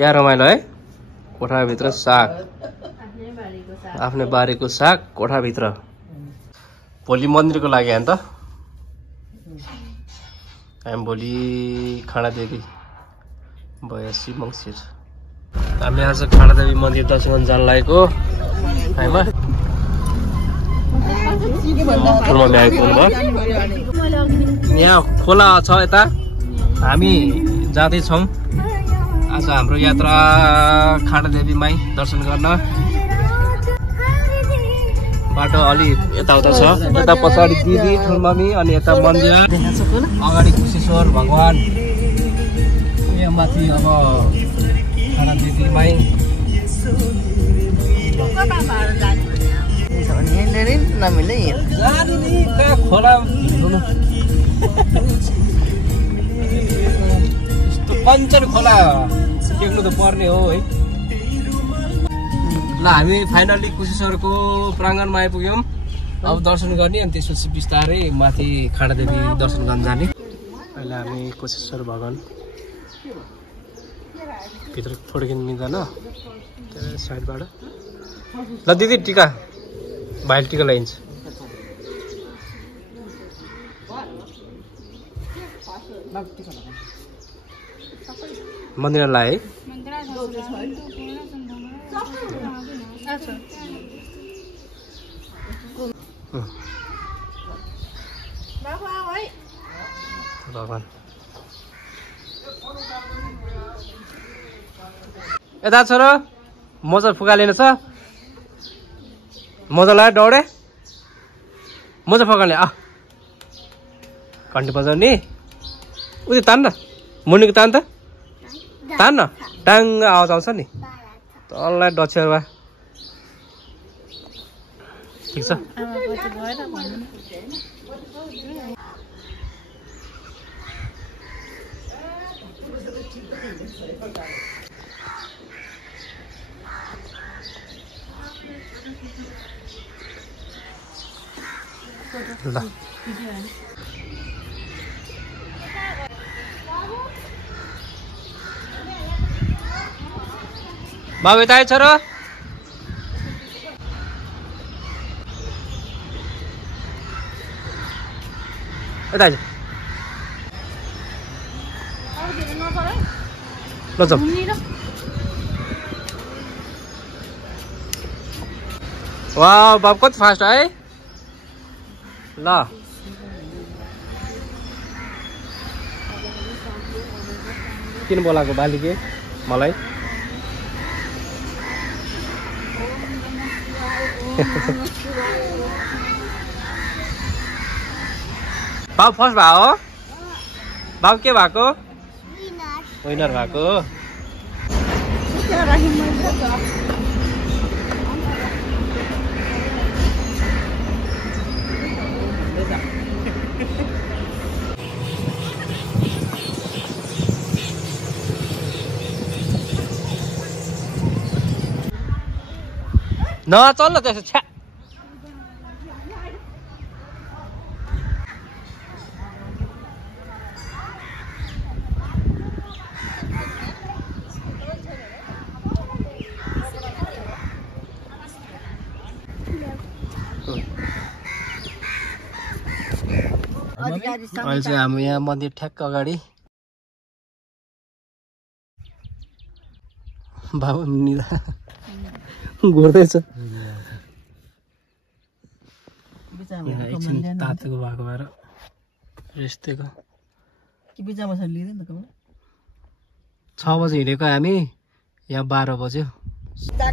क्या रमाइलो है कोठाभित्र साग आफ्नै बारीको साग कोठाभित्र भोलि मन्दिरको लागि हैन त हामी भोलि खाडादेवी 82 मङ्सिर हामी आज खाडादेवी मन्दिर दर्शन गर्न जान लागेको हैमा यहाँ खोला छ यता हामी जाँदै छौं आज हाम्रो यात्रा खाडादेवी माई दर्शन गर्न बाटो अलि यताउता छ यता पछाडि दिदी ठुलममी अनि यता मन्दिर अगाडि कुशेश्वर भगवान यहाँ माथि अब खाडादेवी माई खोला कञ्चन खोला देख्नु त पर्ने हो है ल हामी फाइनली कुशेश्वरको प्राङ्गणमा आइपुग्यौं अब दर्शन गर्ने अनि त्यसपछि बिस्तारै माथि खाडादेवी दर्शन गर्न जाने अहिले हामी कुशेश्वर भगवान भित्र थोडकिन मिल्दैन त्यो साइडबाट ल दिदी टिका भाइले टिका लगाइन्छ मन्दिर लाए भगवान यता छ र मजा फुकालेन छ मजा लाग्यो दौडे मजा फुकाल्ने घन्टी बजाउने उयो तान्न मुनिको तान त तान्न टाङ्ग आवाज आउँछ नि तललाई डछेवा ठिक छ ल बाबु यता आएछ र यता आइज ल जाऊ वाह बाबु कति फास्ट है ल किन बोलाएको बालीके मलाई बाबु फर्स्ट भयो बाबु के भएको विनर भएको न चल न त्यसो छ्या अहिले चाहिँ हामी यहाँ मन्दिर ठ्याक्क अगाडि बाबु निदा घुर्दैछ एकछिन तातेको भएको भएर रेस्ट दिएको 6 बजे हिँडेको हामी यहाँ 12 बज्यो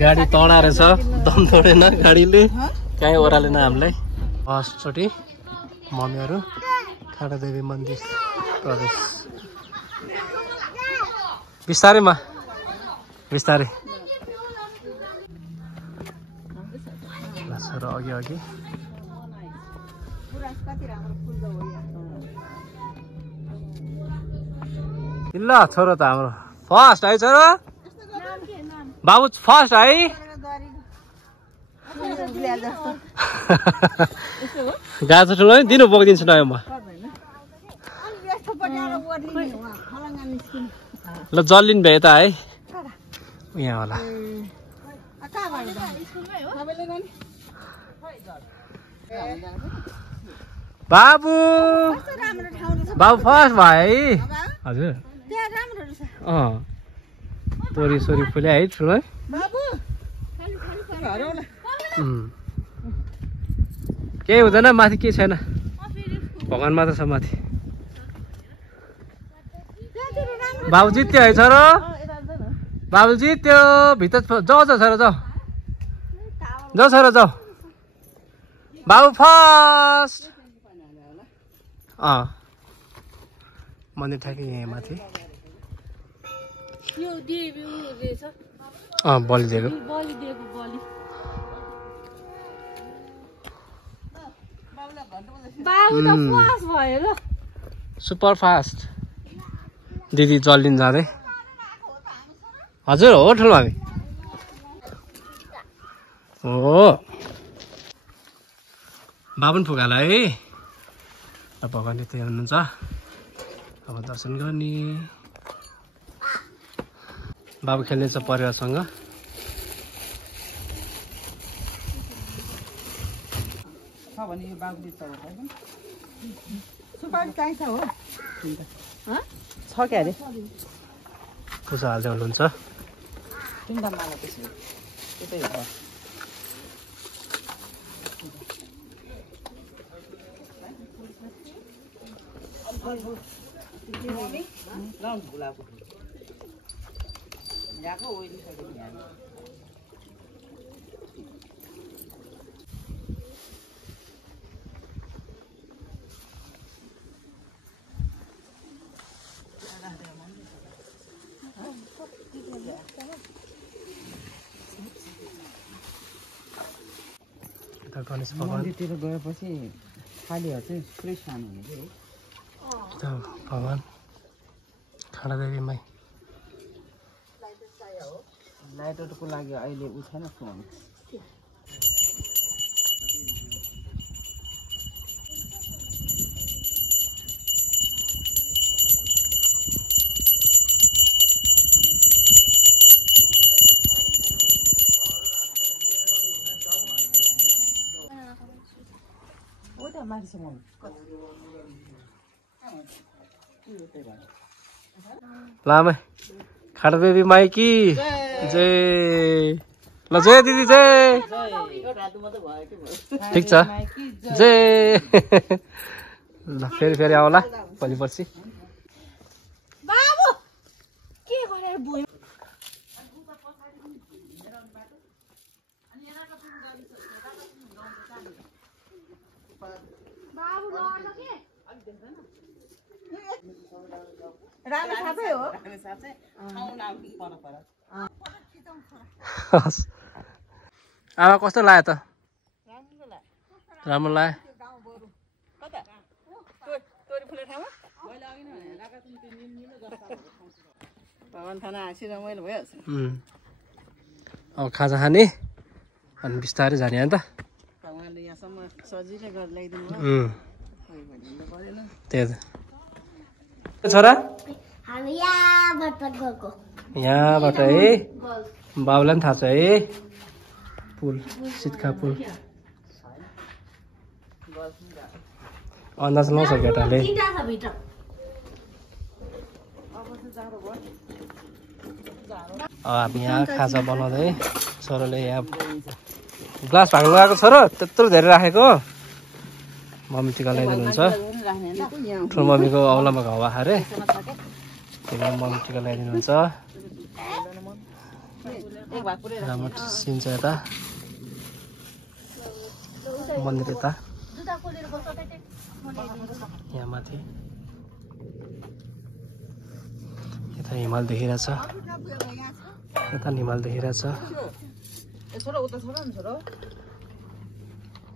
गाडी तडाएर छ दम तोडेन गाडीले कहीँ ओह्रालेन हामीलाई फर्स्टचोटि मम्मीहरू खाडादेवी मन्दिर प्रवेश बिस्तारैमा बिस्तारै र अघि अघि ल छोरो त हाम्रो फर्स्ट है छोरो बाबु फर्स्ट है गाजर ठुलो दिनु बोकिदिन्छु न म ल जल्लिन भए त है यहाँ होला बाबु बाबु फर्स्ट भाइ हजुर तोरी सोरी फुल्या है ठुलो केही हुँदैन माथि के छैन भगवान मात्र छ माथि बाबु जित्यो है छोरो बाबु जित्यो भित्र जाऊ जाऊ छोरो जाऊ जाऊ छोरो जाऊ बाबु फर्स्ट मन्दिर ठ्याक्कै यहाँ माथि बलि दिएको सुपर फास्ट दिदी जल्दिन जाँदै हजुर हो ठुलो मामी हो बाबु पनि फुकाला है भगवान्ले त्यही हुनुहुन्छ अब दर्शन गर्ने बाबु खेल्नेछ परिवारसँग पूजा हाल्दै हुनुहुन्छ गणेश भगवानतिर गएपछि थालीहरू चाहिँ फ्रेस खानु हुने भगवान खाडा देवी माई लाइटरको लागि अहिले उ छैन फोन लामै खाडा देवी माइकी जय ल जय दिदी जय ठिक छ जय ल फेरि फेरि आउला भोलि पर्सि आमा कस्तो लाग्यो त राम्रो लाग्यो अब खाजा खाने अनि बिस्तारै जाने हो नि त त्यही त छोरा यहाँबाट है बाबुलाई पनि थाहा छ है पुल सिटका पुल अन्दाज लाउँछ केटाले हामी यहाँ खाजा बनाउँदै छोराले यहाँ ग्लास भाग्नु गएको छ र त्यत्रो धेरै राखेको मम्मी टिका लगाइदिनुहुन्छ ठुलो मम्मीको औलामा घाउ आएको अरे त्यही मम्मी टिका लगाइदिनुहुन्छ राम्रो सिन्छ यता मन्दिर यता यहाँ माथि यता हिमाल देखिरहेछ यता हिमाल देखिरहेछ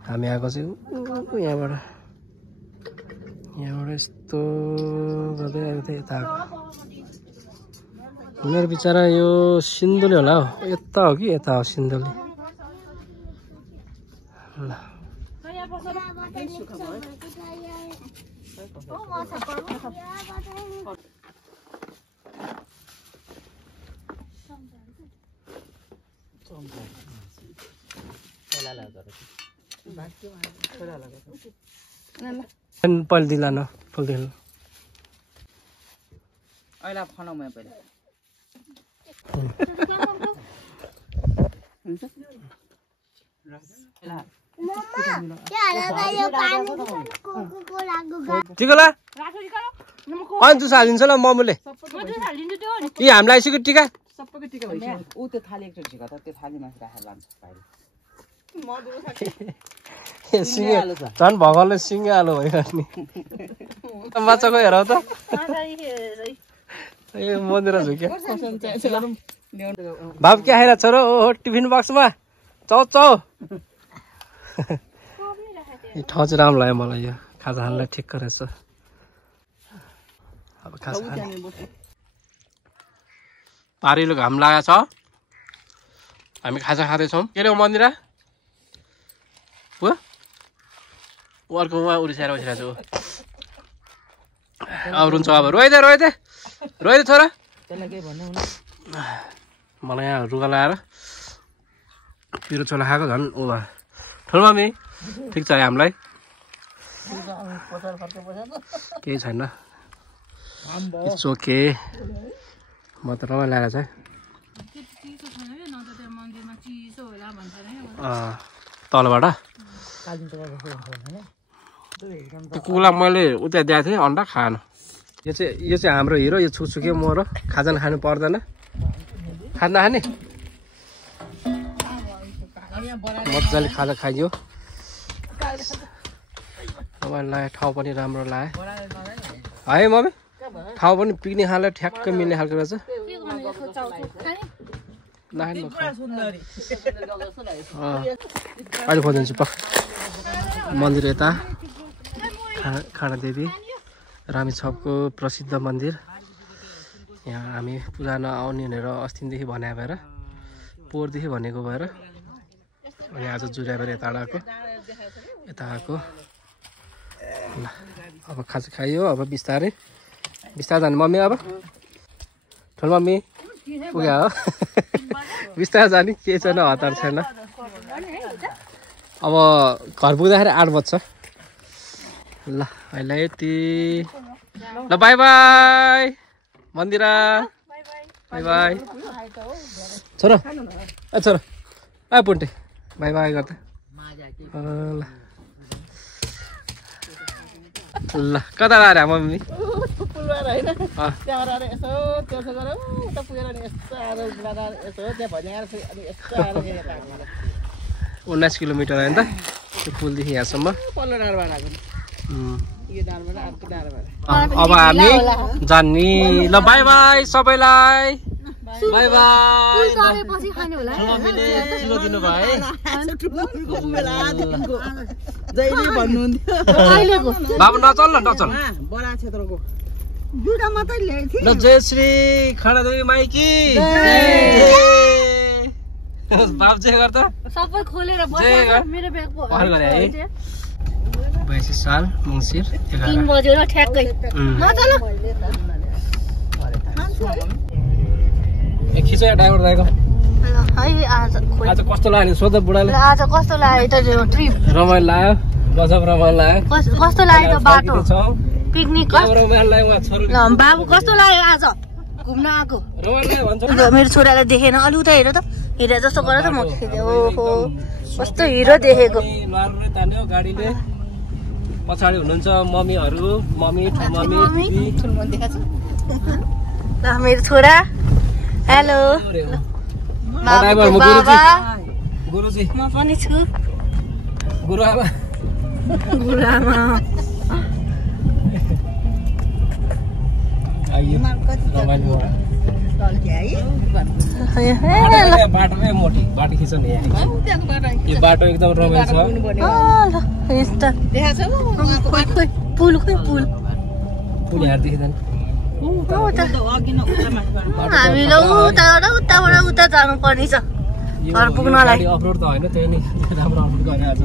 हामी आएको चाहिँ यहाँबाट यस्तो गर्दै आएको थियो यता मेरो बिचरा यो सिन्धुली होला हौ यता हो कि यता हो सिन्धुली ल पहिले दिला न फुल दिल अहिले खाना म पहिले टिकोला अनि जुस हालिन्छ ल ममुले यी हामीलाई आइसक्यो टिका सबैको टिका भइसक्यो उ त्यो थाली एकचोटि झिका त त्यो थालीमा राखेर लान्छ बाहिर झन् भगवानले सिङ्गे आलो भयो नि माछाको हेर त ए मन्दिर झुक्यो बाब के खाइरहेको छ र ओ टिफिन बक्समा चौ चौ ठाउँ चाहिँ राम्रो लाग्यो मलाई यो खाजा खानलाई ठिक रहेछ अब खाजा खाने पारिलो घाम लागेको छ हामी खाजा खाँदैछौँ के रे मन्दिरा अर्को उहाँ उरिसाएर बसिरहेको छु अब रुन्छ अब रोइदे रोइदे रोइदे छोरा मलाई यहाँ रुगा लगाएर पिरो चोला खाएको झन् ऊ भयो ठुलो मम्मी ठिक छ हामीलाई केही छैन ओके म त रमाइलो लागेको छ तलबाट त्यो कुकुरलाई मैले उता दिएको थिएँ अन्डा खाएन यो चाहिँ हाम्रो हिरो यो छुछुके म र खाजा खानु पर्दैन खाना खाने मजाले खाजा खाइयो रमाइलो लाग्यो ठाउँ पनि राम्रो लाग्यो है मम्मी ठाउँ पनि पिकनिक खानलाई ठ्याक्कै मिल्ने खालको रहेछ अहिले खोजिदिन्छु प मन्दिर यता खाना देवी रामेछापको प्रसिद्ध मन्दिर यहाँ हामी पूजा नआउने भनेर अस्तिदेखि भने भएर पोहोरदेखि भनेको भएर अनि आज जुर्या भएर यता आएको ल अब खाजा खाइयो अब बिस्तारै जाने मम्मी अब ठुलो मम्मी पुग्यो हो बिस्तारै जाने केही छैन हतार छैन अब घर पुग्दाखेरि 8 बज्छ ल अहिले यति ल by by Mandira by by छोरा ए छोरा ए पुन्टे बाई बाई गर्दा ल कता आएर मम्मी 19 किलोमिटर होइन त त्यो पुलदेखि यहाँसम्म अब हामी जाने ल बाई बाई सबैलाई बाई बाई दिनु भयो बाबु नचल न नचल ल जय श्री खानादेवी माइकी बाब जे गर्दा सबै खोलेर मेरो ब्यागको 22 साल मङ्सिर 3 बज्यो र ठ्याक्कै नचल एक खिचा ड्राइभर दाइको है आज कस्तो लाग्यो सोध बुढाले आज कस्तो लाग्यो त यो ट्रिप रमाइलो लाग्यो गजब रमाइलो लाग्यो कस्तो लाग्यो त बाटो पिकनिक बाबु कस्तो लाग्यो आज घुम्न आएको मेरो छोराले देखेन अलि उता हेर त हिरो जस्तो गर त म ओहो कस्तो हिरो देखेको गाडीले पछाडि हुनुहुन्छ मम्मीहरु मम्मी ठुलमम्मी देखाछ ल मेरो छोरा हेलो बाबा गुरुजी म पनि छु गुरुआमा आइयो बाटोमै मोटी बाटो खिच्ने यो बाटो एकदम रमाइलो छ पुल यहाँ देखिँदैन हामीले उताबाट उता जानु पर्ने छ घर पुग्नलाई अफरोड त होइन त्यही नै राम्रो अफरोड गरेर